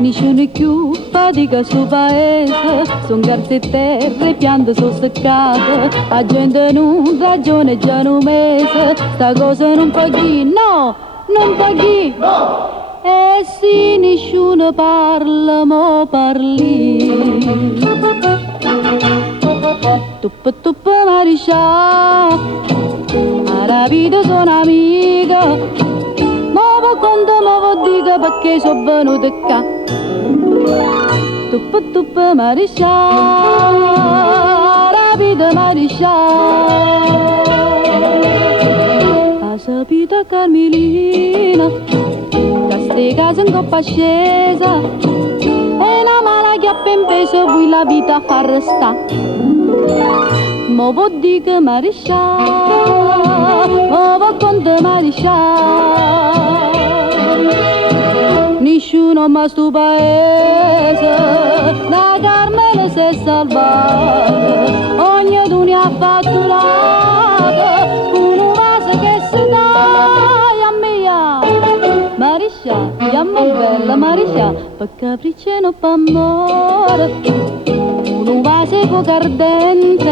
Nessuno più fatica sul paese, son garze e terre, piante sono seccate, la gente non ragione già un mese, sta cosa non paghi, no, non paghi, no! E se nessuno parla, mo parli. Tuppa tuppa mariscia, alla vita sono amica, mo conto, mo dica perché sono venuta qua. Tuppa tuppa mariscia, rapida mariscia, ha sapita Carmelina, da ste case in coppa scesa, e una mala chiappa in peso, vuoi la vita far resta. Mo vo dica mariscia, mo vo conta mariscia. Nessuno ma sto paese, la Carmela si è salvata, ognuno ne ha fatturato, con un vaso che si dà a mia. Mariscia, chiama bella Mariscia, per capriccio non fa amore, con un vaso poco ardente,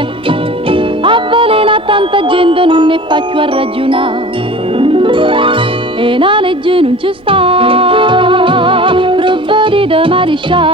avvelena tanta gente, non ne faccio a ragionare. E la legge non ci sta, provvedi da mariscia.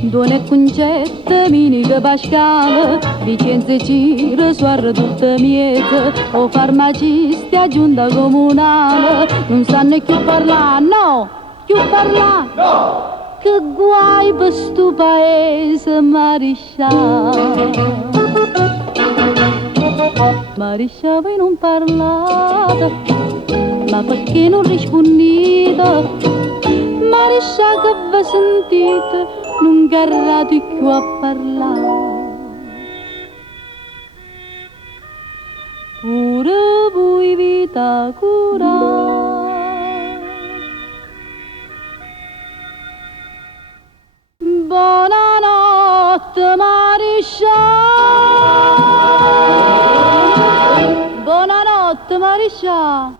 Due concette, minica pascale, Vicenza Ciro, suarra tutta miete, o farmacisti a giunta comunale, non sanno più parlare, no! Più parla, no! Che guai per sto paese, Mariscia. Mariscia, voi non parlate, ma perché non rispondete? Mariscia, che vi sentite, non garrate più a parlare. Pure voi vita curate. Buonanotte Mariscia, buonanotte Mariscia.